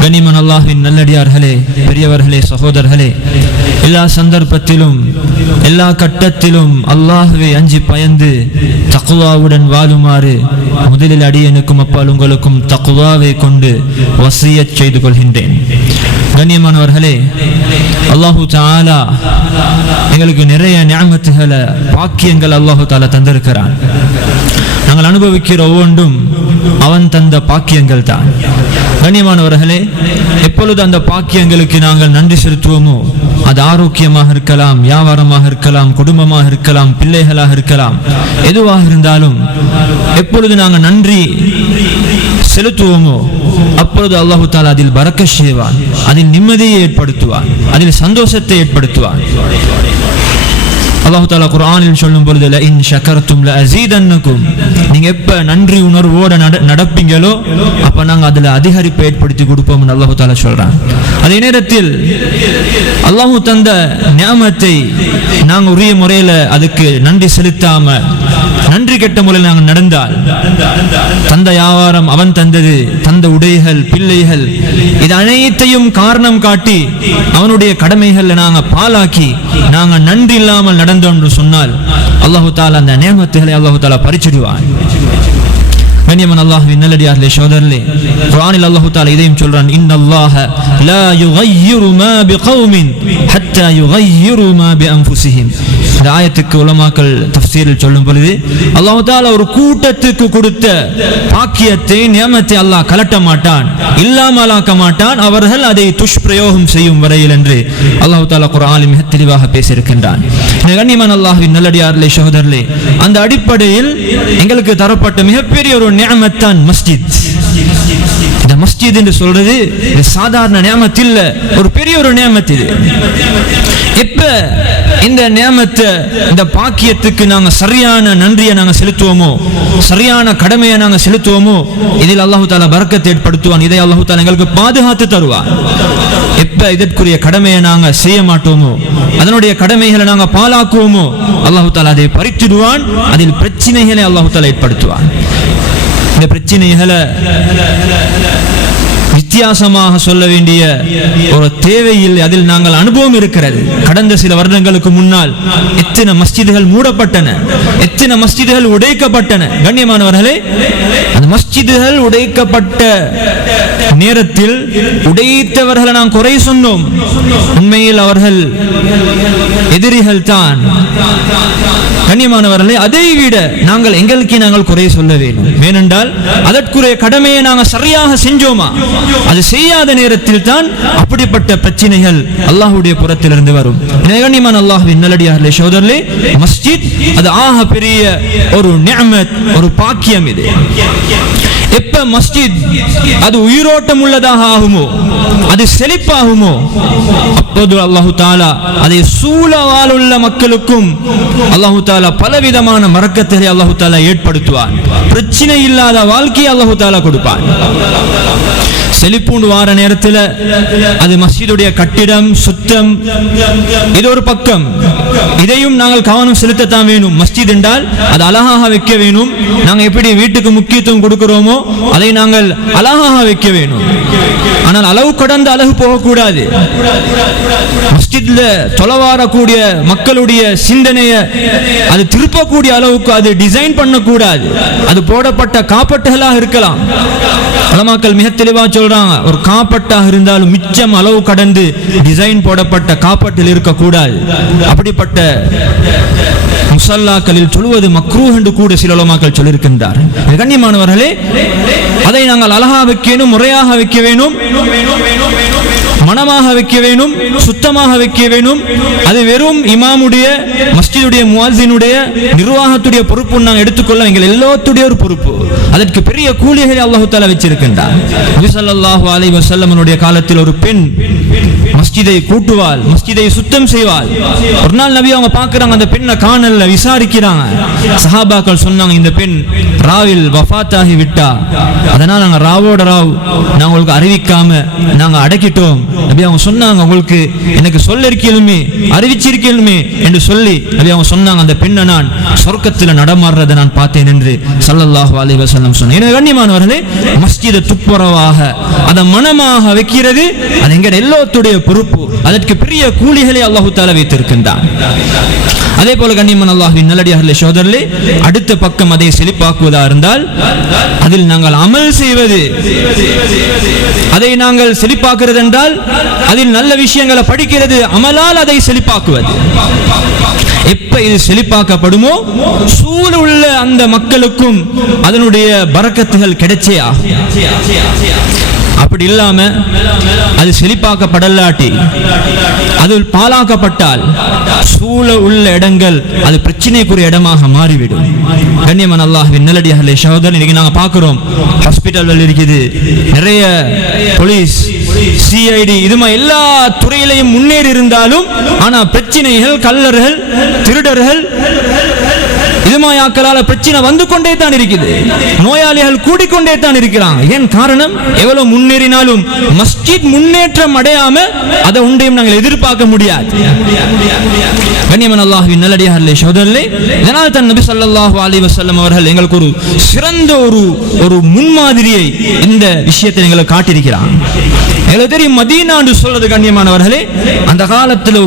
கனிமன் அல்லாஹ்வின் நல்லடியார்களே, பெரியவர்களே, சகோதரர்களே, எல்லா சந்தர்ப்பத்திலும் எல்லா கட்டத்திலும் அல்லாஹ்வை அஞ்சி பயந்து தக்வாவுடன் வாழுமாறு முதலில் அடியனுக்கும் அப்பால் உங்களுக்கும் தக்வாவை கொண்டு வசியத் செய்து கொள்கின்றேன். கண்ணியமானவர்களே, அல்லாஹு தஆலா எங்களுக்கு நிறைய நிஅமத்துகளை, பாக்கியங்கள் அல்லாஹு தஆலா தந்திருக்கிறான். நாங்கள் அனுபவிக்கிற ஒவ்வொன்றும் அவன் தந்த பாக்கியங்கள் தான். கண்ணியமானவர்களே, எப்பொழுது அந்த பாக்கியங்களுக்கு நாங்கள் நன்றி செலுத்துவோமோ, அது ஆரோக்கியமாக இருக்கலாம், வியாபாரமாக இருக்கலாம், குடும்பமாக இருக்கலாம், பிள்ளைகளாக இருக்கலாம், எதுவாக இருந்தாலும் எப்பொழுது நாங்கள் நன்றி செலுத்துவோமோ அப்பொழுது அல்லாஹு தஆலா அதில் பரக்கத் செய்வான், அதில் நிம்மதியை ஏற்படுத்துவான், அதில் சந்தோஷத்தை ஏற்படுத்துவான். அல்லாஹு தஆலா குர்ஆனில் சொல்லும் பொழுது லஇன் ஷக்கர்தும் லஅஸீதன்னகும், நீங்க எப்ப நன்றி உணர்வோட நடப்பீங்களோ அப்ப நாங்க அதுல அதிகரிப்பை ஏற்படுத்தி கொடுப்போம்னு அல்லாஹு தஆலா சொல்றான். அதே நேரத்தில் அல்லாஹு தந்த நியாமத்தை நாங்க உரிய முறையில அதுக்கு நன்றி செலுத்தாம நன்றி கெட்ட முறையில் நாங்கள் நடந்தால், தந்த வியாபாரம் அவன் தந்தது, தந்த உடைகள், பிள்ளைகள், இது அனைத்தையும் காரணம் காட்டி அவனுடைய கடமைகளை நாங்க பாலாக்கி நாங்க நன்றி இல்லாமல் நடந்தோம் என்று சொன்னால் அல்லாஹு தஆலா அந்த நியமத்துகளை அல்லாஹு தஆலா பறிச்சிடுவான். கண்ணியமான அல்லாஹ்வின் நல்லடியார்களே, சகோதரர்களே, குர்ஆனில் அல்லாஹு தஆலா இதையும் சொல்றான், இன்னல்லாஹ லா யுகையிரு மா பிகௌமின் ஹத்தா யுகையிரு மா பிஅன்ஃபுஸிஹிம். இந்த ஆயத்துக்கு உலமாக்கள் தஃப்சீரில் சொல்லும் பொழுது அல்லாஹு தஆலா ஒரு கூட்டத்துக்கு கொடுத்த பாக்கியத்தை, நியமத்தை அல்லாஹ் கலட்ட மாட்டான், இல்லாமலாக்க மாட்டான், அவர்கள் அதை துஷ்பிரயோகம் செய்யும் வரையில் என்று அல்லாஹு தஆலா குர்ஆனில் மிக தெளிவாக பேசியிருக்கின்றான். கண்ணியமான அல்லாஹ்வின் நல்லடியார்களே, சகோதரர்களே, அந்த அடிப்படையில் எங்களுக்கு தரப்பட்ட மிகப்பெரிய ஒரு நியமத் தான் மஸ்ஜித். இந்த மஸ்ஜித் என்று சொல்றது இது சாதாரண நியமத் இல்ல, ஒரு பெரிய ஒரு நியமத். இது எப்ப இந்த நியமத்தை, இந்த பாக்கியத்துக்கு நாங்க சரியான நன்றியை நாங்க செலுத்துவோமோ, சரியான கடமையை நாங்க செலுத்துவோமோ, இதில் அல்லாஹு தஆலா பரக்கத் ஏற்படுத்துவான். இதை அல்லாஹு தஆலா எங்களுக்கு பாதுகாத்து தருவான். எப்ப இதற்குரிய கடமையை நாங்க செய்ய மாட்டோமோ, அதனுடைய கடமைகளை நாங்க பாலாக்குவோமோ, அல்லாஹு தஆலா அதை பறித்துடுவான். அதில் பிரச்சனைகளை அல்லாஹு தஆலா ஏற்படுத்துவான். இந்த பிரச்சனைகளை வித்தியாசமாக சொல்ல வேண்டிய ஒரு தேவையில் அதில் நாங்கள் அனுபவம் இருக்கிறது. கடந்த சில வருடங்களுக்கு முன்னால் எத்தனை மஸ்ஜிதுகள் மூடப்பட்டன, எத்தனை மஸ்ஜிதுகள் உடைக்கப்பட்டன. கண்ணியமானவர்களே, அந்த மஸ்ஜிதுகள் உடைக்கப்பட்ட நேரத்தில் உடைத்தவர்களை நாம் குறை சொன்னோம். உண்மையில் அவர்கள் எதிரிகள் தான். கண்ணியமானவர்களே, அதை விட நாங்கள் எங்களுக்கு நாங்கள் குறை சொல்ல வேண்டும். ஏனென்றால் அதற்குரிய கடமையை நாங்கள் சரியாக செஞ்சோமா, அது செய்யாத நேரத்தில் தான் அப்படிப்பட்ட பிரச்சனைகள் அல்லாஹ்வுடைய புறத்திலிருந்து வரும். கண்ணியமான அல்லாஹ்வின் நல்லடியார்களே, சகோதரர்களே, மஸ்ஜித் அது ஆக பெரிய ஒரு நிஅமத், ஒரு பாக்கியம். இது எப்ப மஸ்ஜித் அது உயிரோட்டம் உள்ளதாக ஆகுமோ, அது செழிப்பாகுமோ, அப்போது அல்லாஹு தஆலா அதை சூழ வாழுள்ள மக்களுக்கும் அல்லாஹு தஆலா பலவிதமான பரக்கத்தை அல்லாஹு தஆலா ஏற்படுத்துவான். பிரச்சனை இல்லாத வாழ்க்கையை அல்லாஹு தஆலா கொடுப்பான். செழிப்புண்டு வார நேரத்தில் அது மஸ்ஜிதுடைய கட்டிடம், சுத்தம், இது ஒரு பக்கம். இதையும் நாங்கள் கவனம் செலுத்தத்தான் வேணும். மஸ்ஜித் என்றால் அது அழகாக வைக்க வேணும். நாங்கள் எப்படி வீட்டுக்கு முக்கியத்துவம் கொடுக்கிறோமோ அதை நாங்கள் அழகாக வைக்க வேணும். ஆனால் அளவு கடந்த அழகு போகக்கூடாது. மஸ்ஜித்ல தொலைவாரக்கூடிய மக்களுடைய சிந்தனையை அது திருப்பக்கூடிய அளவுக்கு அது டிசைன் பண்ணக்கூடாது. அது போடப்பட்ட காப்பட்டுகளாக இருக்கலாம். உலமாக்கள் மிக தெளிவா சொல்றாங்க, ஒரு காப்பட்டாக இருந்தாலும் மிச்சம் அளவு கடந்து டிசைன் போடப்பட்ட காப்பட்டில் இருக்கக்கூடாது. அப்படிப்பட்ட முஸல்லாக்களில் சொல்வது மக்ரூஹ் என்று கூட சில உலமாக்கள் சொல்லியிருக்கின்றார். கண்ணியமானவர்களே, அதை நாங்கள் அழகாக வைக்கணும், முறையாக வைக்க வேணும், மனமாக வைக்க வேணும், சுத்தமாக வைக்க வேணும். அது வெறும் இமாமுடைய, மஸ்ஜிதுடைய, முஅஸ்ஸினுடைய, நிர்வாகத்துடைய பொறுப்பு நாங்கள் எடுத்துக்கொள்ள எங்கள் எல்லாத்துடைய ஒரு பொறுப்பு. அதற்கு பெரிய கூலிகளை அல்லாஹ் தஆலா வச்சிருக்கின்றார். நபி ஸல்லல்லாஹு அலைஹி வஸல்லம் காலத்தில் ஒரு பெண் மஸ்ஜிதை கூட்டுவாள், மஸ்ஜிதை சுத்தம் செய்வாள். ஒரு நாள் நபி அவங்க பார்க்கறாங்க, அந்த பெண்ணை காணல, விசாரிக்கிறாங்க. சஹாபாக்கள் சொன்னாங்க, இந்த பெண் ராவில் வஃபாத்தாகி விட்டா, அதனால நாங்க ராவோட ராவ் நாங்க உங்களுக்கு அறிவிக்காம நாங்க அடக்கிட்டோம். நபி அவங்க சொன்னாங்க, உங்களுக்கு எனக்கு சொல்லிருக்கலுமே, அறிவிச்சிருக்கலுமே என்று சொல்லி நபி அவங்க சொன்னாங்க, அந்த பெண்ணை நான் சொர்க்கத்தில் நடமாடுறதை நான் பார்த்தேன் என்று ஸல்லல்லாஹு அலைஹி வஸல்லம் சொன்னாங்க. எனவே கண்ணியமானவர்களே, மஸ்ஜிதை துப்புரவாக அதை மனமாக வைக்கிறது அது எங்க எல்லாத்துடைய பொறுப்பு. அதற்கு பெரிய கூலிகளை அல்லாஹ் தஆலா வைத்திருக்கின்றான். அதே போல கண்ணியமான அல்லாஹ்வின் நல்லடியார்களே, சகோதரர்களே, அடுத்த பக்கம் அதை செழிப்பாக்குவதா இருந்தால் அதில் நாங்கள் அமல் செய்வது, அதை நாங்கள் செழிப்பாக்குறது என்றால் அதில் நல்ல விஷயங்களை படிக்கிறது, அமலால் அதை செழிப்பாக்குவது. எப்ப இது செழிப்பாக்கப்படுமோ சூழ உள்ள அந்த மக்களுக்கும் அதனுடைய பரக்கத்துகள் கிடைச்சே ஆகும். அப்படி இல்லாம அது செழிப்பாக்கப்படலாட்டி, அது பாலாக்கப்பட்டால் சூழ உள்ள இடங்கள் அது பிரச்சனைக்குரிய இடமாக மாறிவிடும். கண்ணியமான அல்லாஹ்வின் நல்லடியார்களே, சகோதரர்களே, இன்னைக்கு நாங்க பார்க்கிறோம், ஹாஸ்பிட்டல்கள் இருக்குது, நிறைய போலீஸ், சிஐடி, இதுமா எல்லா துறையிலையும் முன்னேறி இருந்தாலும் ஆனா பிரச்சனைகள், கள்ளர்கள், திருடர்கள், இதுமாயாக்களால பிரச்சனை வந்து கொண்டே தான் இருக்குது. நோயாளிகள் கூடிக்கொண்டே தான் இருக்கிறாங்க. ஏன் காரணம்? எவ்வளவு முன்னேறினாலும் மஸ்ஜித் முன்னேற்றம் அடையாம அதை ஒன்றையும் நாங்கள் எதிர்பார்க்க முடியாது. கண்ணியமான அல்லாஹ்வின் நல்லடியார்களே, சகோதரர்களே, இதனால் தான் நபி ஸல்லல்லாஹு அலைஹி வஸல்லம் அவர்கள் எங்களுக்கு ஒரு சிறந்த ஒரு முன்மாதிரியை இந்த விஷயத்தை எங்களுக்கு காட்டியிருக்கிறார். எங்களுக்கு தெரியும், மதீனா என்று சொல்றது கண்ணியமானவர்களே, அந்த காலத்தில்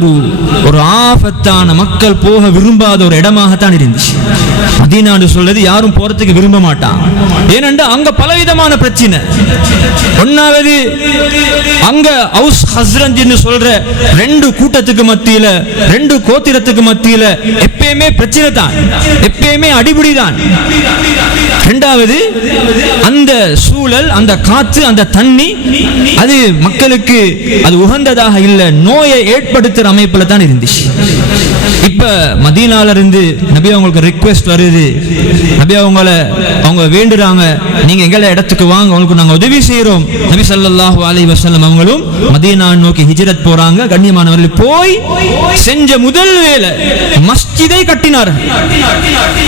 ஒரு ஆபத்தான மக்கள் போக விரும்பாத ஒரு இடமாகத்தான் இருந்துச்சு. மதீனா என்று சொல்றது யாரும் போறதுக்கு விரும்ப மாட்டாங்க. ஏனென்றா அங்க பலவிதமான பிரச்சனை. ஒன்னாவது, அங்க அவுஸ் ஹஸ்ரஜ் என்று சொல்ற ரெண்டு கூட்டத்துக்கு மத்தியில, ரெண்டு கோத்திரத்துக்கு மத்தியில எப்பயுமே பிரச்சனை தான், எப்பயுமே அடிபடி தான். இரண்டாவது, அந்த சூழல், அந்த காற்று, அந்த தண்ணி, அது மக்களுக்கு அது உகந்ததாக இல்ல, நோயை ஏற்படுத்துற அமைப்புல தான் இருந்துச்சு. இப்ப மதீனால இருந்து நபி அவங்களுக்கு ரிக்வெஸ்ட் வருது, நபி அவங்க வேண்டுறாங்க, நீங்க எங்கள இடத்துக்கு வாங்க, உங்களுக்கு நாங்க உதவி செய்யறோம். நபி ஸல்லல்லாஹு அலைஹி வஸல்லம் அவங்களும் மதீனா நோக்கி ஹிஜ்ரத் போறாங்க. கண்ணியமானவர்கள், போய் செஞ்ச முதல் வேலை மஸ்ஜிதை கட்டினார்கள்.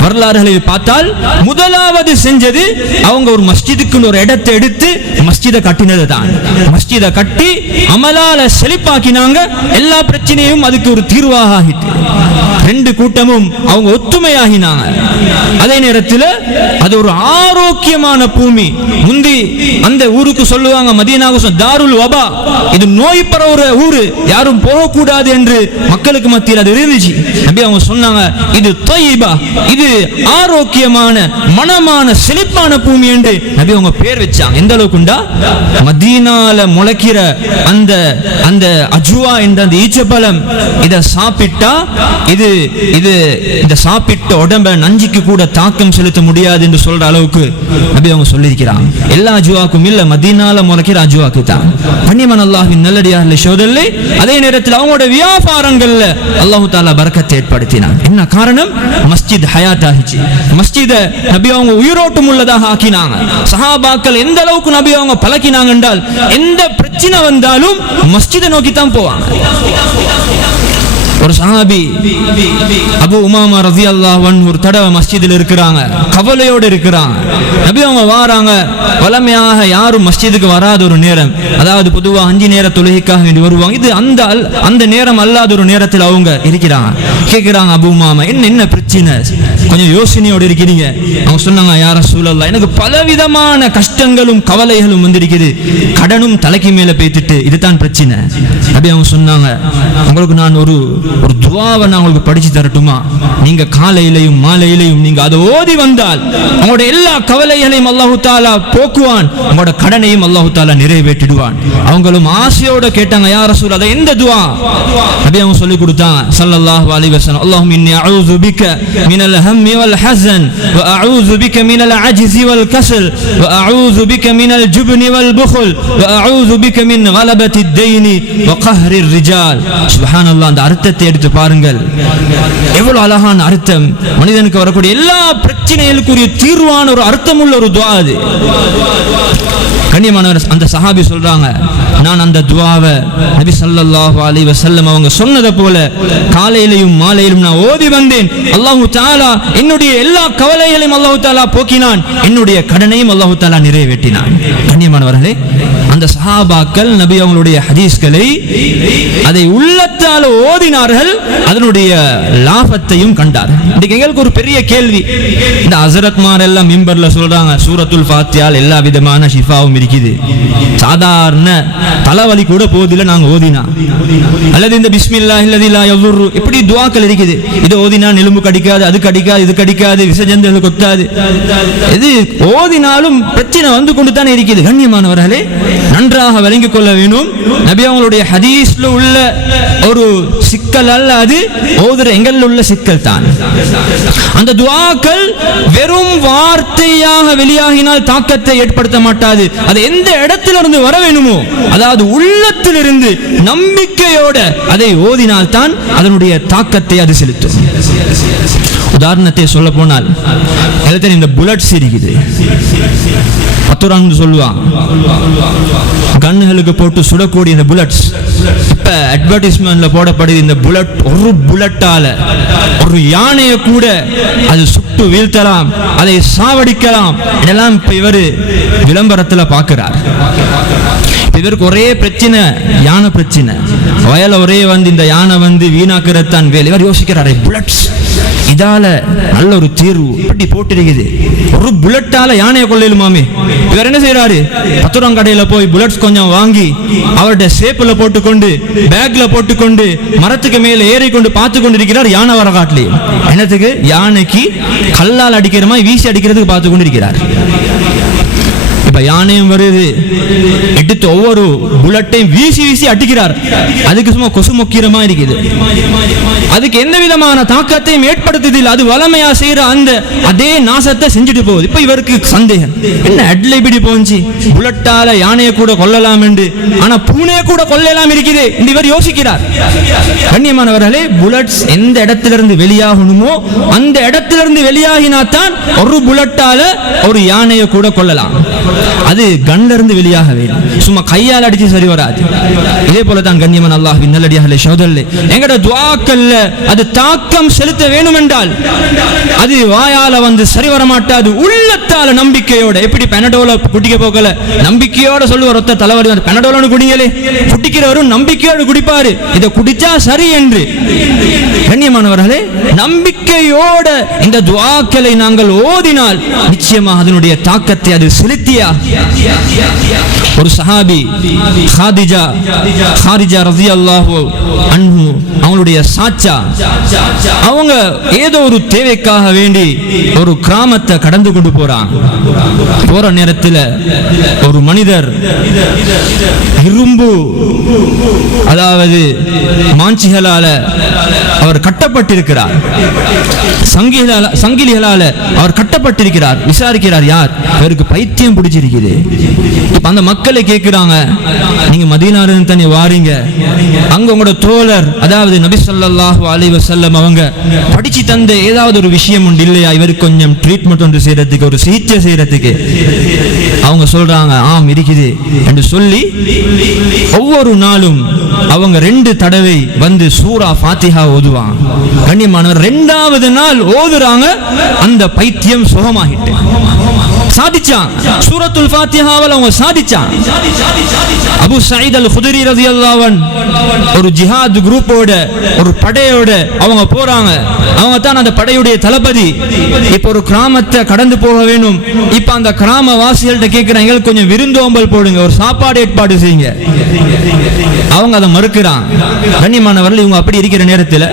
வரலாறுகளை பார்த்தால் முதலாவது செஞ்சது அவங்க ஒரு மஸ்ஜிதுக்கு ஒரு இடத்தை எடுத்து மஸ்ஜிதை கட்டினது தான். மஸ்ஜிதை கட்டி அமலால செழிப்பாக்கினாங்க. எல்லா பிரச்சனையும் அதுக்கு ஒரு தீர்வாக ஆகிட்டு, ரெண்டு கூட்டமும் அவங்க ஒத்துமையாகினாங்க. அதே நேரத்தில் அது ஒரு ஆரோக்கியமான பூமி. முந்தி அந்த ஊருக்கு சொல்லுவாங்க, மதீனாவுக்கு தாருல் வபா, இது நோய் பரவுற ஊரு, யாரும் போகக்கூடாது என்று மக்களுக்கு மத்தியில் அது இருந்துச்சு. நபி அவங்க சொன்னாங்க, இது தொய்பா, இது ஆரோக்கியமான மனமான செழிப்பான பூமி என்று நபி அவங்க பேர் வச்சாங்க. எந்த அளவுக்குண்டா, மதீனால முளைக்கிற அந்த அந்த அஜுவா என்ற அந்த ஈச்சப்பழம், இதை சாப்பிட்டா இது இந்த சாப்பிட்ட உடம்ப நஞ்சிக்கு கூட தாக்கம் செலுத்த முடியாது என்று சொல்ற அளவுக்கு நபி அவங்க சொல்லியிருக்கிறாங்க. எல்லா அஜுவாக்கும் இல்ல, மதீனால முளைக்கிற அஜுவாக்கு தான். கண்ணியமான அல்லாஹ்வின் நல்லடியார்களே, சகோதரர்களே, அதே நேரத்தில் அவங்களோட வியாபாரங்கள்ல அல்லாஹ் தஆலா பரக்கத்தை ஏற்படுத்தினான். என்ன காரணம்? மஸ்ஜித் ஹயாத் ஆகிச்சு. மஸ்ஜிதை நபி அவங்க உயிரோட்டம் உள்ளதாக ஆக்கினாங்க. சஹாபாக்கள் எந்த அளவுக்கு நபி அவங்க பழக்கினாங்க என்றால், எந்த பிரச்சனை வந்தாலும் மஸ்ஜிதை நோக்கி தான் போவாங்க. ஒரு சஹாபி அபு உமாமா ரலியல்லாஹு அன்ஹு ஒரு தடவை மஸ்ஜிதில் இருக்கிறாங்க, கவலையோடு இருக்கிறாங்க. நபி அவங்க வாராங்க. வளமையாக யாரும் மஸ்ஜிதுக்கு வராத ஒரு நேரம், அதாவது பொதுவாக 5 நேர தொழுகைக்காக வேண்டி வருவாங்க. இது அந்த நேரம் அல்லாத ஒரு நேரத்தில் அவங்க இருக்கிறாங்க. கேட்கிறாங்க, அபு உமாமா, என்ன பிரச்சனை, கொஞ்சம் யோசனையோடு இருக்கிறீங்க? அவங்க சொன்னாங்க, யா ரசூலல்லாஹ், எனக்கு பலவிதமான கஷ்டங்களும் கவலைகளும் வந்திருக்குது, கடனும் தலைக்கு மேல பேத்துட்டு, இதுதான் பிரச்சனை. நபி அவங்க சொன்னாங்க, உங்களுக்கு நான் ஒரு துஆவை நான் உங்களுக்கு படிச்சு தரட்டுமா? நீங்க காலையிலையும் மாலையிலையும் நீங்க அதை ஓதி வந்தால் உங்களுடைய எல்லா கவலைகளையும் அல்லாஹ் தஆலா போக்குவான், உங்களோட கடனையும் அல்லாஹ் தஆலா நிறைவேற்றிடுவான். அவங்களும் ஆசையோட கேட்டாங்க, யா ரசூல், அது எந்த துஆ? நபி அவங்க சொல்லி கொடுத்தாங்க ஸல்லல்லாஹு அலைஹி வஸல்லம், அல்லாஹும்ம இன்னி அஊது பிக மினல் ஹம்மி வல் ஹஸன் வ அஊது பிக மினல் அஜ்ஸி வல் கஸல் வ அஊது பிக மினல் ஜுப்னி வல் புഖல் வ அஊது பிக மின் கலபத்தித் தைனி வ கஹ்ரிர் ரிஜால். சுப்ஹானல்லாஹ். அந்த அர்த்தத்தை எடுத்து பாருங்கள், எவ்வளவு அழகான அர்த்தம். மனிதனுக்கு வரக்கூடிய எல்லா பிரச்சனைகளுக்குரிய தீர்வான ஒரு அர்த்தமுள்ள ஒரு துஆ அது. கண்ணியமானவர், அந்த சஹாபி சொல்றாங்க, நான் அந்த துஆவை நபி ஸல்லல்லாஹு அலைஹி வஸல்லம் அவங்க சொன்னதை போல காலையிலும் மாலையிலும் நான் ஓதி வந்தேன். அல்லாஹ் தஆலா என்னுடைய எல்லா கவலைகளையும் அல்லாஹ் தஆலா போக்கினான், என்னுடைய கடனையும் அல்லாஹ் தஆலா நிறைவேற்றினான். கண்ணியமானவர்களே, அந்த சஹாபாக்கள் நபி அவங்களுடைய ஹதீஸ்களை அதை உள்ளத்தால் ஓதினார்கள், அதனுடைய லாபத்தையும் கண்டார். இன்னைக்கு எங்களுக்கு ஒரு பெரிய கேள்வி, இந்த ஹஸரத்மார் எல்லாம் மிம்பர்ல சொல்றாங்க சூரத்துல் ஃபாத்திஹால் எல்லா விதமான ஷிஃபாவும் இருக்குது, சாதாரண தலைவலி கூட போதில நாங்க ஓதினா, அல்லது இந்த பிஸ்மில்லாஹில்லதி லா யதுர்ரு இப்படி துஆக்கள் இருக்குது, இது ஓதினா எலும்பு கடிக்காது, அது கடிக்காது, இது கடிக்காது, விசஜந்து கொத்தாது, இது ஓதினாலும் பிரச்சனை வந்து கொண்டு தானே இருக்குது. கண்ணியமானவர்களே, நன்றாக விளங்கிக் கொள்ள வேண்டும், நபி அவங்களுடைய ஹதீஸ்ல உள்ள ஒரு சிக்கல் அல்ல, அது ஓதுற எங்கள்ல உள்ள சிக்கல் தான். அந்த துஆக்கள் வெறும் வார்த்தையாக வெளியாகினால் தாக்கத்தை ஏற்படுத்த மாட்டாது, அது எந்த இடத்திலிருந்து வர வேணுமோ, அதாவது உள்ளத்திலிருந்து நம்பிக்கையோட அதை ஓதினால் தான் அதனுடைய தாக்கத்தை அது செலுத்தும். உதாரணத்தை சொல்ல போனால் இந்த புல்லட்ஸ் இருக்குது, பத்துரான்னு சொல்லுவான், கன்னுகளுக்கு போட்டு சுடக்கூடிய இந்த புல்லட்ஸ், இப்ப அட்வர்டைஸ்மெண்ட்ல போடப்படுது, இந்த புல்லட் ஒரு புல்லட்டால ஒரு யானையை கூட அது சுட்டு வீழ்த்தலாம், அதை சாவடிக்கலாம், இதெல்லாம் இப்ப இவர் விளம்பரத்துல பார்க்கிறார். இவருக்கு ஒரே பிரச்சனை, யானை பிரச்சனை, வயல ஒரே வந்து இந்த யானை வந்து வீணாக்குறதான் வேலை. இவர் யோசிக்கிறாரு, புல்லட்ஸ் இதால நல்ல ஒரு தீர்வு இப்படி போட்டிருக்குது, ஒரு புல்லட்டால யானையை கொள்ளையிலுமாமே. இவர் என்ன செய்யறாரு, பத்துரம் கடையில போய் புல்லட்ஸ் கொஞ்சம் வாங்கி அவருடைய சேப்புல போட்டுக்கொண்டு பேக்ல போட்டுக்கொண்டு மரத்துக்கு மேல ஏறிக்கொண்டு பார்த்து கொண்டிருக்கிறார். யானை வர காட்டிலே என்னத்துக்கு, யானைக்கு கல்லால் அடிக்கிற மாதிரி வீசி அடிக்கிறதுக்கு பார்த்து கொண்டிருக்கிறார். இப்ப யானையும் வருது, எடுத்து ஒவ்வொரு புல்லட்டையும் வீசி வீசி அடிக்கிறார், அதுக்கு சும்மா கொசு மொக்கிரமா இருக்குது, அதுக்கு எந்த விதமான தாக்கத்தையும் ஏற்படுத்துதில்லை, அது வளமையா செய்யற அந்த அதே நாசத்தை செஞ்சுட்டு போகுது. இப்ப இவருக்கு சந்தேகம், என்ன அட்ல இப்படி போச்சு, புல்லட்டால யானையை கூட கொல்லலாம் என்று, ஆனா பூனையை கூட கொல்லலாம் இருக்குது என்று இவர் யோசிக்கிறார். கண்ணியமானவர்களே, புல்லட்ஸ் எந்த இடத்திலிருந்து வெளியாகணுமோ அந்த இடத்திலிருந்து வெளியாகினாத்தான் ஒரு புல்லட்டால ஒரு யானையை கூட கொல்லலாம். அது கண்ல இருந்து வெளியாக வேண்டும், சும்மா கையால் அடிச்சு சரி வராது. இதே போல தான் கண்ணியமான அல்லாஹ்வின் நல்லடியார்களே, சகோதரர்களே, எங்கட துஆக்கள்ல அது தாக்கம் செலுத்த வேண்டும் என்றால் அது வாயால வந்து சரி வர மாட்டாது, உள்ளத்தால நம்பிக்கையோட. எப்படி பெனடோல குடிக்க போகல நம்பிக்கையோட சொல்லுவார், ஒத்த தலைவலி வந்து பெனடோல குடிங்களே, குடிக்கிறவரும் நம்பிக்கையோடு குடிப்பாரு, இதை குடிச்சா சரி என்று. கண்ணியமானவர்களே, நம்பிக்கையோட இந்த துஆக்களை நாங்கள் ஓதினால் நிச்சயமாக அதனுடைய தாக்கத்தை அது செலுத்தியா. ஒரு சஹாபி ஹாரிஜா ரலியல்லாஹு அன்ஹு அவங்களுடைய சாச்சா, அவங்க ஏதோ ஒரு தேவைக்காக வேண்டி ஒரு கிராமத்தை கடந்து கொண்டு போற நேரத்தில் ஒரு மனிதர் இரும்பு, அதாவது மாஞ்சிகளால அவர் கட்டப்பட்டிருக்கிறார், சங்கிலிகளால அவர் கட்டப்பட்டிருக்கிறார். விசாரிக்கிறார், யார்? அவருக்கு பைத்தியம் பிடிச்சிருக்குது. அந்த மக்களை கேட்கிறாங்க, நீங்க மதீனால இருந்து தானே வாரீங்க, அங்க உங்களோட தோழர் அதாவது நபி ஸல்லல்லாஹு அலைஹி வஸல்லம் அவங்க படிச்சு தந்த ஏதாவது ஒரு விஷயம் உண்டு இல்லையா, இவருக்கு கொஞ்சம் ட்ரீட்மெண்ட் ஒன்று செய்யறதுக்கு, ஒரு சிகிச்சை செய்யறதுக்கு? அவங்க சொல்றாங்க, ஆம் இருக்குது என்று சொல்லி ஒவ்வொரு நாளும் அவங்க 2 தடவை வந்து சூரா ஃபாத்திஹா ஓதுவாங்க. கண்ணியமானவர், 2வது நாள் ஓதுறாங்க, அந்த பைத்தியம் சுகமாகிட்டு சாதிச்சான். சூரத்துல் ஃபாத்திஹாவல அவங்க சாதிச்சான். அபூ சயீத் அல் குத்ரி ரலியல்லாஹு அன்ஹு ஒரு ஜிஹாத் குரூப்போட, ஒரு படையோட அவங்க போறாங்க. அவங்க தான் அந்த படையுடைய தளபதி. இப்ப ஒரு கிராமத்தை கடந்து போக வேணும். இப்ப அந்த கிராம வாசிகள்கிட்ட கேட்கிறாங்க, எங்களுக்கு கொஞ்சம் விருந்தோம்பல் போடுங்க, ஒரு சாப்பாடு ஏற்பாடு செய்யுங்க. அவங்க அதை மறுக்கிறாங்க. கண்ணியமானவர்கள், இவங்க அப்படி இருக்கிற நேரத்தில்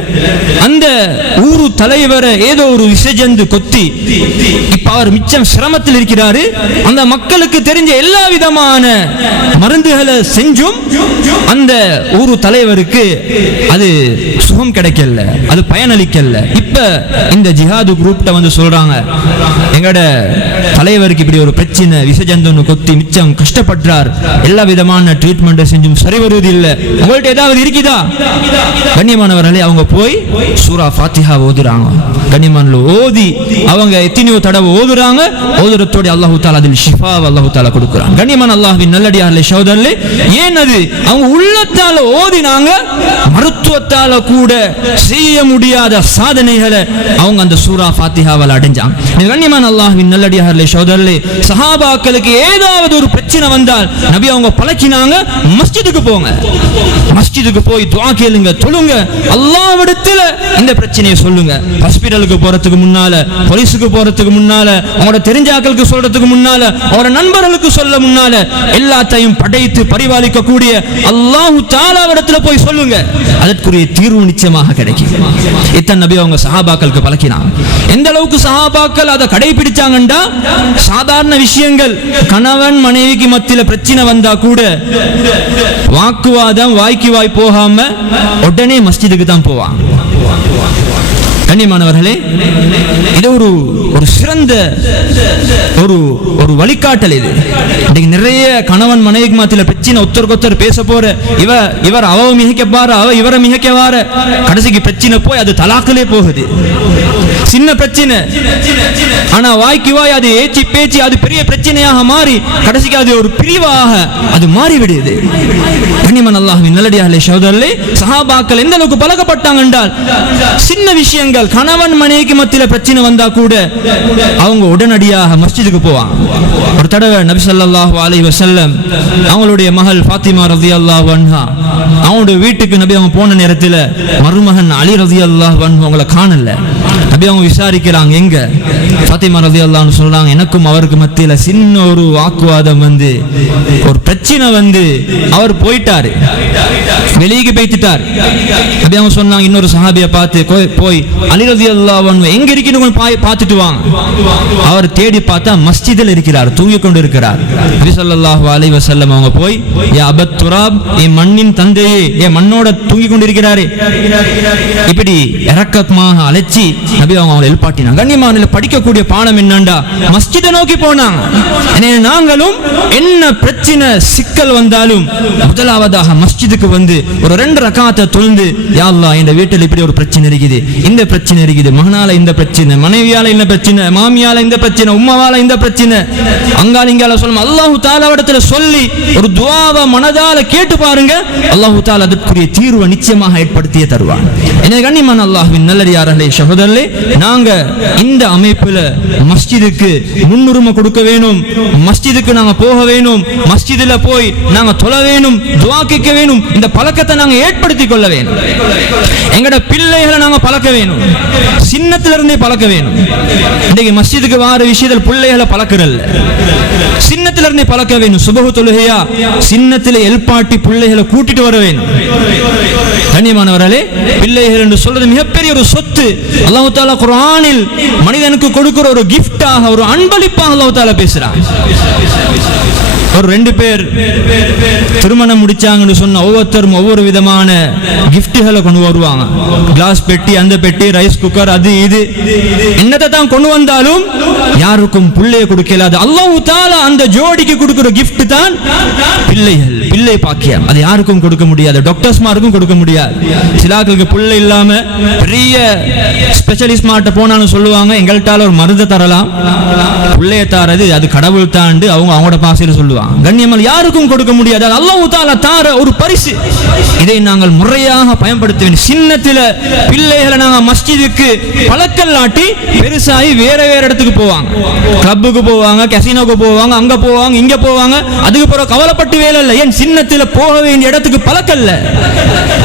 அந்த ஊரு தலைவரை ஏதோ ஒரு விசஜந்து கொத்தி, இப்ப அவர் மிச்சம் சிரமத்தில் இருக்கிறாரு. அந்த மக்களுக்கு தெரிஞ்ச எல்லா விதமான மருந்துகளை செஞ்சும் அந்த ஊரு தலைவருக்கு அது சுகம் கிடைக்கல, அது பயனளிக்கல. இப்ப இந்த ஜிஹாது குரூப்ட வந்து சொல்றாங்க, எங்கட தலைவருக்கு இப்படி ஒரு பிரச்சனை, விசஜந்து கொத்தி மிச்சம் கஷ்டப்படுறார், எல்லா விதமான ட்ரீட்மெண்ட் செஞ்சும் சரி வருவது இல்லை, உங்கள்ட்ட ஏதாவது இருக்குதா? கண்ணியமானவர்களே, அவங்க போய் சூரா ஃபாத்திஹா ஓதுறாங்க. கண்ணியமான ஓதி அவங்க எத்தனையோ தடவை ஓதுறாங்க. ஓதுறதோட பறக்கத்தோட அல்லாஹ் தஆலா அதில் ஷிஃபாவை அல்லாஹ் தஆலா கொடுக்கிறான். கண்ணியமான அல்லாஹ்வின் நல்லடியார்களே சகோதரர்களே, ஏன் அது அவங்க உள்ளத்தால ஓதினாங்க, மருத்துவத்தால கூட செய்ய முடியாத சாதனைகளை அவங்க அந்த சூரா ஃபாத்திஹாவால் அடைஞ்சாங்க. கண்ணியமான அல்லாஹ்வின் நல்லடியார்களே சகோதரர்களே, சஹாபாக்களுக்கு ஏதாவது ஒரு பிரச்சனை வந்தால் நபி அவங்க பழக்கினாங்க, மஸ்ஜிதுக்கு போங்க, மஸ்ஜிதுக்கு போய் துஆ கேளுங்க, தொழுங்க, அல்லாஹ்விடத்தில் இந்த பிரச்சனையை சொல்லுங்க. ஹாஸ்பிடலுக்கு போறதுக்கு முன்னால, போலீஸுக்கு போறதுக்கு முன்னால, அவங்களோட தெரிஞ்சாக்களுக்கு சொல்றதுக்கு முன்னால, அவரோட நண்பர்களுக்கு சொல்ல முன்னால, எல்லாத்தையும் படைத்து பரிபாலிக்க கூடிய அல்லாஹ் தஆலாவிடத்தில் போய் சொல்லுங்க. அதற்குரிய தீர்வு நிச்சயமாக கிடைக்கும். இத்தனை நபி அவங்க சஹாபாக்களுக்கு பழக்கினாங்க. எந்த அளவுக்கு சஹாபாக்கள் அதை கடைபிடிச்சாங்கண்டா, சாதாரண விஷயங்கள், கணவன் மனைவிக்கு மத்தியில பிரச்சனை வந்தா கூட வாக்குவாதம் வாய்க்கு வாய் போகாம உடனே மஸ்ஜிதுக்கு தான் போவாங்க. கண்ணியமானவர்களே, இது ஒரு சிறந்த ஒரு வழிகாட்டல். இது இன்னைக்கு நிறைய கணவன் மனைவிக்கு மத்தியில பிரச்சனை, ஒருத்தருக்கு பேச போற, இவர் அவ மிகைக்க பாரு, அவ இவரை மிகைக்க வார, கடைசிக்கு பிரச்சனை போய் அது தலாக்கிலே போகுது. சின்ன பிரச்சனை, ஆனா வாய்க்கு வாய் அது ஏச்சி பேச்சு அது பெரிய பிரச்சனையாக மாறி கடைசிக்கு அது ஒரு பிரிவாக அது மாறிவிடுது. கண்ணியமான அல்லாஹ்வின் நல்லடியார்களே சகோதரர்களே, சஹாபாக்கள் எந்த அளவுக்கு பழக்கப்பட்டாங்க என்றால், சின்ன விஷயங்கள், கணவன் மனைவிக்கு மத்தியில பிரச்சனை வந்தா கூட அவங்க உடனடியாக மஸ்ஜிதுக்கு போவாங்க. ஒரு தடவை நபி ஸல்லல்லாஹு அலைஹி வஸல்லம் அவங்களுடைய மகள் ஃபாத்திமா ரலியல்லாஹு அன்ஹா அவங்களுடைய வீட்டுக்கு நபி அவங்க போன நேரத்தில் மருமகன் அலி ரலியல்லாஹு அன்ஹு அவங்கள காணல. நபி அவங்க விசாரிக்கிறாங்க, எங்க? ஃபாத்திமா ரலியல்லாஹு அன்ஹா சொல்றாங்க, எனக்கும் அவருக்கு மத்தியில சின்ன ஒரு வாக்குவாதம் வந்து, ஒரு பிரச்சனை வந்து அவர் போயிட்டாரு, வெளியே போய்த்துட்டார். நபி அவங்க சொன்னாங்க, இன்னொரு சஹாபியை பார்த்து போய் அலி ரலியல்லாஹு அன்ஹு எங்க இருக்கீங்க பார்த்துட்டு வாங்க. அவர் தேடி பார்த்தா மஸ்ஜிதில் இருக்கிறார், தூங்கிக் கொண்டு இருக்கிறார். நபி ஸல்லல்லாஹு அலைஹி வஸல்லம் அவங்க போய், யா அபத் துராப், என் மண்ணின் தந்தையே, என் மண்ணோட தூங்கிக் கொண்டிருக்கிறாரே, இப்படி இரக்கமாக அழைச்சி நபி அவங்க எழுப்பாட்டினாங்க. கண்ணியமான படிக்கக்கூடிய பாடம் என்னண்டா, மஸ்ஜிதை நோக்கி போனாங்க. நாங்களும் என்ன பிரச்சனை சிக்கல் வந்தாலும் முதலாவதாக மஸ்ஜிதுக்கு வந்து ஒரு 2 ரக்காத்தை தொழுந்து, யா அல்லாஹ் என் வீட்டில் இப்படி ஒரு பிரச்சனை இருக்குது, இந்த பிரச்சனை இருக்குது, மகனால இந்த பிரச்சனை, மனைவியால இந்த பிரச்சனை, மாமியால இந்த பிரச்சனை, உம்மாவால இந்த பிரச்சனை, அங்கால இங்கால சொல்லும், அல்லாஹ் தஆலாவிடத்தில் சொல்லி ஒரு துஆவை மனதால கேட்டு பாருங்க, அல்லாஹ் தஆலா அதற்குரிய தீர்வை நிச்சயமாக ஏற்படுத்தியே தருவார். எனவே கண்ணியமான அல்லாஹ்வின் நல்லடியார்களே சகோதரர்களே, நாங்க இந்த அமைப்புல மஸ்ஜிதுக்கு முன்னுரிமை கொடுக்க வேணும், மஸ்ஜிதுக்கு நாங்க போக வேணும், மஸ்ஜிதுல போய் நாங்க தொழ வேணும், துஆ கேட்க வேணும். இந்த பழக்கத்தை நாங்க ஏற்படுத்திக் கொள்ள வேணும். எங்கட பிள்ளைகளை நாங்க பழக்க வேணும், சின்னத்திலிருந்தே பழக்க வேணும். இன்னைக்கு மஸ்ஜிதுக்கு வார விஷயத்தில் பிள்ளைகளை பழக்கிறல்ல, சின்னத்திலிருந்தே பழக்க வேணும். சுபஹு தொழுகையா சின்னத்திலே எழுப்பாட்டி பிள்ளைகளை கூட்டிட்டு வர வேணும். கண்ணியமானவர்களே, பிள்ளைகள் என்று சொல்றது மிகப்பெரிய ஒரு சொத்து. அல்லாஹ் தஆலா குர்ஆனில் மனிதனுக்கு கொடுக்கிற ஒரு கிஃப்டாக, ஒரு அன்பளிப்பாக அல்லாஹ் தஆலா பேசுறான். ஒரு 2 பேர் திருமணம் முடிச்சாங்கன்னு சொன்ன ஒவ்வொருத்தரும் ஒவ்வொரு விதமான கிஃப்ட்களை கொண்டு வருவாங்க. கிளாஸ் பெட்டி, அந்த பெட்டி, ரைஸ் குக்கர், அது இது என்னத்தை தான் கொண்டு வந்தாலும் யாருக்கும் பிள்ளையை கொடுக்கல. அது அல்லாஹ் தஆலா அந்த ஜோடிக்கு கொடுக்கிற கிஃப்ட் தான் பிள்ளைகள், பிள்ளை பாக்கியம். அது யாருக்கும் கொடுக்க முடியாது, டாக்டர்ஸ்மாருக்கும் கொடுக்க முடியாது. சிலாக்களுக்கு பிள்ளை இல்லாம பெரிய ஸ்பெஷலிஸ்ட் மாட்ட போனான்னு சொல்லுவாங்க, எங்கள்கிட்ட ஒரு மருந்து தரலாம், பிள்ளைய தாரது அது கடவுள் தாண்டு அவங்களோட பாசையில் சொல்லுவாங்க. கண்ணியமல் யாருக்கும் கொடுக்க முடியாது, அல்லாஹ் தஆலா தார ஒரு பரிசு. இதை நாங்கள் முறையாக பயன்படுத்த வேண்டும். சின்னத்தில் பிள்ளைகளை நாங்கள் மஸ்ஜிதுக்கு பழக்கல்லாட்டி பெருசாகி வேற இடத்துக்கு போவாங்க, கிளப்புக்கு போவாங்க, கசினோக்கு போவாங்க, அங்க போவாங்க, இங்க போவாங்க. அதுக்கு பிறகு கவலைப்பட்டு வேலை இல்லை, ஏன் சின்னத்தில் போக வேண்டிய இடத்துக்கு பழக்கல்ல.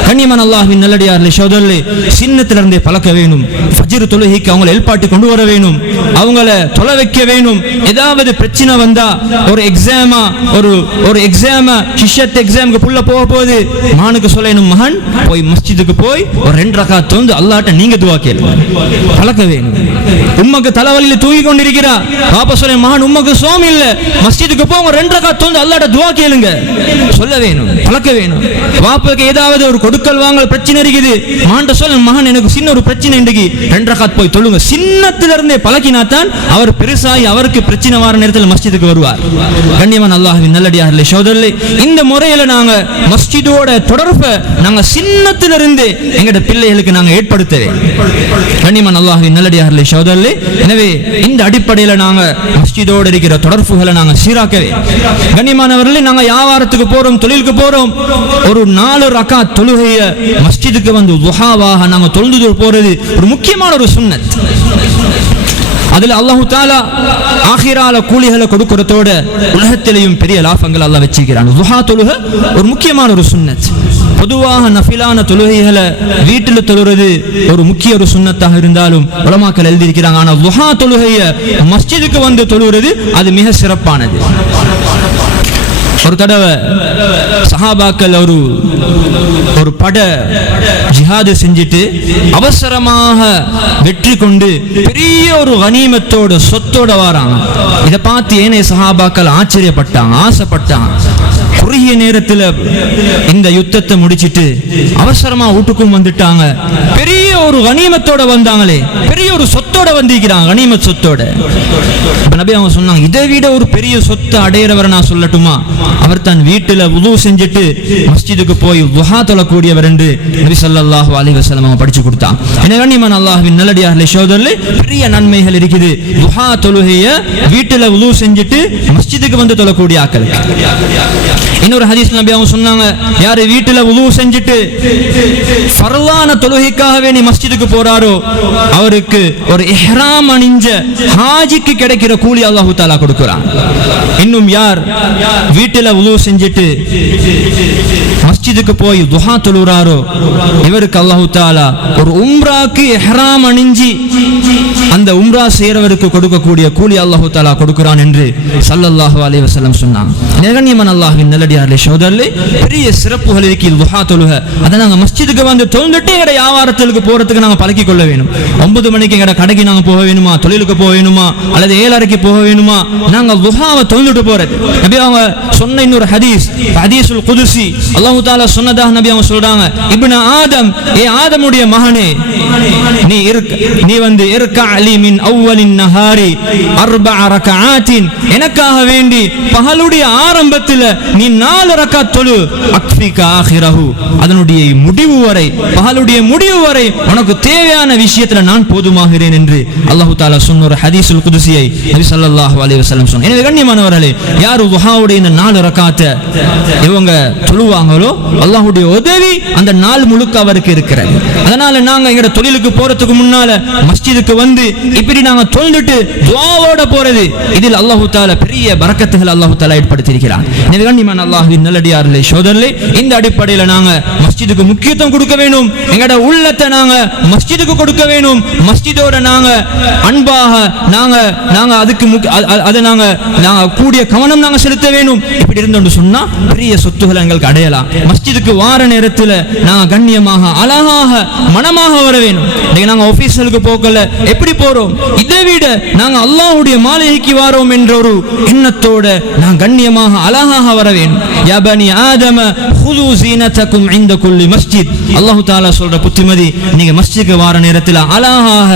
கண்ணியமான அல்லாஹ்வின் நல்லடியார்களே சகோதரர்களே, சின்னத்தில இருந்தே பழக்க வேணும். ஃபஜ்ர் தொழுகைக்கு அவங்களை எழுப்பாட்டி கொண்டு வர வேணும், அவங்கள தொலை வைக்க வேணும். ஏதாவது பிரச்சனை வந்தா, ஒரு எக்ஸாமா ஒரு எக்ஸாம் ஷிஷத் எக்ஸாமுக்கு புள்ள போக போகுது, மகனுக்கு சொல்லணும், மகன் போய் மஸ்ஜிதுக்கு போய் ஒரு 2 ரக்காத் தொழுந்து அல்லாஹ்ட்ட நீங்க துஆ கேளுங்க, பழக்க வேணும். உம்மக்கு தலைவலியில தூங்கி கொண்டிருக்கிறா, பாப்பா சொல்ல, மகன் உம்மக்கு சோம் இல்ல, மஸ்ஜிதுக்கு போய் 2 ரக்காத் தொழுந்து அல்லாஹ்ட்ட துஆ கேளுங்க. சொல்ல வேணும், பழக்க வேணும். வாப்புக்கு ஏதாவது ஒரு கொடுக்கல் வாங்கல் பிரச்சனை இருக்குது, மாண்ட சொல்ல மகன் எனக்கு சின்ன ஒரு பிரச்சனை இன்றைக்கு 2 ரக்காத் போய் தொழுங்க. சின்னத்திலிருந்தே பழக்கினாத்தான் அவர் பெருசாகி அவருக்கு பிரச்சனை வர நேரத்தில் மஸ்ஜிதுக்கு வருவார். கண்ணியமான அல்லாஹ்வின் நல்லடியார்களே சகோதரர்களே, இந்த முறையில நாங்க மஸ்ஜிதோட தொடர்பை நாங்க சின்னத்திலிருந்து எங்கட பிள்ளைகளுக்கு நாங்க ஏற்படுத்தவே. கண்ணியமான அல்லாஹ்வின் நல்லடியார்களே சகோதரர்களே, எனவே இந்த அடிப்படையில நாங்க மஸ்ஜிதோடு இருக்கிற தொடர்புகளை நாங்க சீராக்கவே. கண்ணியமானவர்களே, நாங்க வியாபாரத்துக்கு போறோம், தொழிலுக்கு போறோம், ஒரு 4 ரக்காத் தொழுகைய மஸ்ஜிதுக்கு வந்து துஹாவாக நாங்க தொழுது போறது ஒரு முக்கியமான ஒரு சுன்னத். அதுல அல்லாஹ் தஆலா ஆகிரால கூலிகளை கொடுக்கிறதோட உலகத்திலேயும் பெரிய லாபங்கள் அல்லாஹ் வச்சிருக்கிறான். துஹா தொழுகை ஒரு முக்கியமான ஒரு சுன்னத். பொதுவாக நஃபிலான தொழுகைகளை வீட்டில் தொழுறது ஒரு முக்கிய ஒரு சுன்னத்தாக இருந்தாலும் உலமாக்கள் எழுதியிருக்கிறாங்க. ஆனால் துஹா தொழுகையை மஸ்ஜிதுக்கு வந்து தொழுகிறது அது மிக சிறப்பானது. ஒரு தடவை சஹாபாக்கள் ஒரு பட ஜிஹாது செஞ்சிட்டு அவசரமாக வெற்றி கொண்டு பெரிய ஒரு கனிமத்தோட சொத்தோட வராங்க. இதை பார்த்து ஏனைய சஹாபாக்கள் ஆச்சரியப்பட்டாங்க, ஆசைப்பட்டாங்க. குறுகிய நேரத்தில் இந்த யுத்தத்தை முடிச்சிட்டு அவசரமா வீட்டுக்கும் வந்துட்டாங்க. பெரிய ஒரு கனிமத்தோட வந்தாங்களே, பெரிய ஒரு சொத்தோட வந்திருக்கிறாங்க, கனிமத் சொத்தோட. நபி அவங்க சொன்னாங்க, இதை விட ஒரு பெரிய சொத்தை அடையிறவரை நான் சொல்லட்டுமா? அவர் தன் வீட்டுல வுது செஞ்சுட்டு மஸ்ஜிதுக்கு போய் துஹா தொழக்கூடியவர் என்று நபி ஸல்லல்லாஹு அலைஹி வஸல்லம் அவங்க படிச்சு கொடுத்தாங்க. எனவே கண்ணியமான அல்லாஹ்வின் நல்லடியார்களே சகோதரர்களே, பெரிய நன்மைகள் இருக்குது துஹா தொழுகைய வீட்டுல வுது செஞ்சுட்டு மஸ்ஜிதுக்கு வந்து தொழக்கூடிய ஆட்களுக்கு. இன்னொரு ஹதீஸ்ல நபி அவங்க சொன்னாங்க, யாரு வீட்டுல வுது செஞ்சுட்டு ஃபர்லான தொழுகைக்காக வேண்டி மஸ்ஜிதுக்கு போறாரோ அவருக்கு ஒரு இஹ்ராம் அணிஞ்ச ஹாஜிக்கு கிடைக்கிற கூலி அல்லாஹ் தஆலா கொடுக்கிறான். இன்னும் யார் வீட்டுல வுது செஞ்சுட்டு மஸ்ஜிதுக்கு போய் துஹா தொழுறாரோ இவருக்கு அல்லாஹ் தஆலா ஒரு உம்ராக்கு இஹ்ராம் அணிஞ்சி அந்த உம்ரா செய்யறவருக்கு கொடுக்கக்கூடிய கூலி அல்லாஹ் தஆலா கொடுக்கிறான் என்று ஸல்லல்லாஹு அலைஹி வஸல்லம் சொன்னாங்க. கண்ணியமான அல்லாஹ்வின் நல்லடியார்களே சகோதரர்களே, பெரிய சிறப்புகள் இருக்கு துஹா தொழுகை. அதை நாங்க மஸ்ஜிதுக்கு வந்து தொழுந்துட்டு எங்கட வியாபாரத்துக்கு போறதுக்கு நாங்க பழக்கிக் கொள்ள வேணும். 9 மணிக்கு எங்கட கடைக்கு நாங்க போக வேணுமா, தொழிலுக்கு போக வேணுமா, அல்லது 7:30க்கு போக வேணுமா, நாங்க துஹாவை தொழுந்துட்டு போறது. நபி அவங்க சொன்ன இன்னொரு ஹதீஸுல் குதுசி அல்லாஹ் தஆலா சொன்னதாக நபி அவங்க சொல்றாங்க, இப்னு ஆதம், ஏ ஆதமுடைய மகனே, நீ வந்து இர்கா லி மின் அவ்வலின் நஹாரி 4 ரக்அாத்தின், எனக்காக வேண்டி பகலுடைய ஆரம்பத்தில் நீ 4 ரக்அத் தொழு, அக்ஃபிக ஆகிரஹு, அதனுடைய முடிவு வரை, பகலுடைய முடிவு வரை உனக்கு தேவையான விஷயத்துல நான் போதுமாகிறேன் என்று அல்லாஹ் தஆலா சொன்ன ஒரு ஹதீஸுல் குதுசியை நபி ஸல்லல்லாஹு அலைஹி வஸல்லம் சொன்னார். எனவே கண்ணியமானவர்களே, யார் துஹாவுடைய இந்த 4 ரக்அத்தை இவங்க தொழுவாங்களோ அல்லாஹ்வுடைய உதவி அந்த நாள் முழுக்க அவருக்கு இருக்கிறது. அதனால நாங்க எங்க தொழிலுக்கு போறதுக்கு முன்னால மஸ்ஜிதுக்கு வந்து இப்படி நாங்க தொழுந்துட்டு துஆவோட போறது, இதில் அல்லாஹ் தஆலா பெரிய பரக்கத்துகள் அல்லாஹ் தஆலா ஏற்படுத்தி இருக்கிறார். எனவே கண்ணியமான அல்லாஹ்வின் நல்லடியார்களே சகோதரர்களே, இந்த அடிப்படையில் நாங்க மஸ்ஜிதுக்கு முக்கியத்துவம் கொடுக்க வேணும். எங்கட உள்ளத்தை நாங்க மஸ்ஜிதுக்கு கொடுக்க வேணும். மஸ்ஜிதோட நாங்க அன்பாக நாங்க அதுக்கு அதை நாங்க கூடிய கவனம் நாங்க செலுத்த வேணும். இப்படி இருந்தோம்னு சொன்னா பெரிய சொத்துக்களை எங்களுக்கு அடையலாம். மஸ்ஜிதுக்கு வார நேரத்தில் நாங்க கண்ணியமாக அழகாக மனமாக வர வேணும். நாங்க ஆபீஸ்களுக்கு போகல எப்படி போறோம், இதை விட நாங்க அல்லாஹ்வுடைய மாளிகைக்கு வாரோம் என்ற ஒரு எண்ணத்தோட நாங்க கண்ணியமாக அழகாக வர வேண்டும். யா பனி ஆதம ஹுது ஸீனதகும் இன்த குல்லி மஸ்ஜித், அல்லாஹ் தஆலா சொல்ற புத்திமதி, நீங்க மஸ்ஜிதுக்கு வார நேரத்தில் அழகாக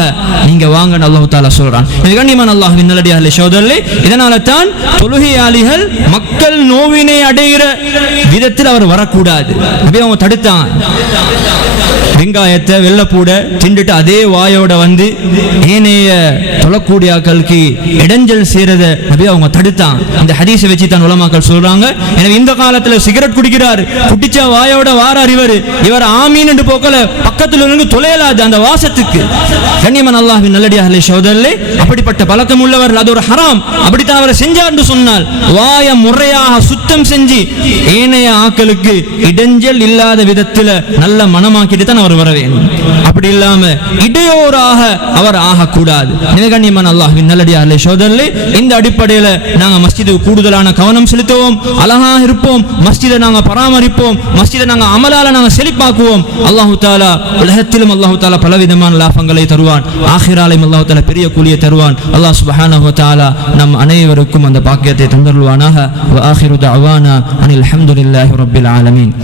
நீங்க வாங்கன்னு அல்லாஹ் தஆலா சொல்றான். இது கண்ணியமான அல்லாஹ்வின் நல்லடியார்களே சகோதரர்களே, இதனால தான் தொழுகையாளிகள் மக்கள் நோவினை அடைகிற விதத்தில் அவர் வரக்கூடாது. அப்படியே அவங்க தடுத்தான். வெங்காயத்தை வெள்ளப்பூட திண்டுட்டு அதே வாயோட வந்து ஏனைய தொழக்கூடிய ஆக்களுக்கு இடைஞ்சல் செய்யறத நபி அவங்க தடுத்தான். இந்த ஹதீஸை வச்சு தான் உலமாக்கள் சொல்றாங்க. எனவே இந்த காலத்துல சிகரெட் குடிக்கிறார், குடிச்ச வாயோட வாரார், இவர் ஆமீன் என்று போக்கல பக்கத்துல இருந்து தொலையலாது அந்த வாசத்துக்கு. கண்ணியமான அல்லாஹ்வின் நல்லடியார்களே சகோதரர்களே, அப்படிப்பட்ட பழக்கம் உள்ளவர், அது ஒரு ஹராம். அப்படித்தான் அவரை செஞ்சார் என்று சொன்னால் வாய முறையாக சுத்தம் செஞ்சு ஏனைய ஆக்களுக்கு இடைஞ்சல் இல்லாத விதத்துல நல்ல மனமாக்கிட்டு தான் அவர் அவர் வர வேண்டும். அப்படி இல்லாம இடையோராக அவர் ஆகக்கூடாது. நிகழ்நியமான அல்லாஹ்வின் நல்லடியார்களே சகோதரர்களே, இந்த அடிப்படையில நாங்க மஸ்ஜிதுக்கு கூடுதலான கவனம் செலுத்துவோம், அழகாக இருப்போம், மஸ்ஜிதை நாங்க பராமரிப்போம், மஸ்ஜிதை நாங்க அமலால நாங்க செழிப்பாக்குவோம். அல்லாஹு தாலா உலகத்திலும் அல்லாஹு தாலா பலவிதமான லாபங்களை தருவான், ஆகிராலையும் அல்லாஹு தாலா பெரிய கூலியை தருவான். அல்லாஹ் சுப்ஹானஹு வ தஆலா நம் அனைவருக்கும் அந்த பாக்கியத்தை தந்தருள்வானாக. வ ஆகிரு தஅவானா அனில் ஹம்துலில்லாஹி ரப்பில் ஆலமீன்.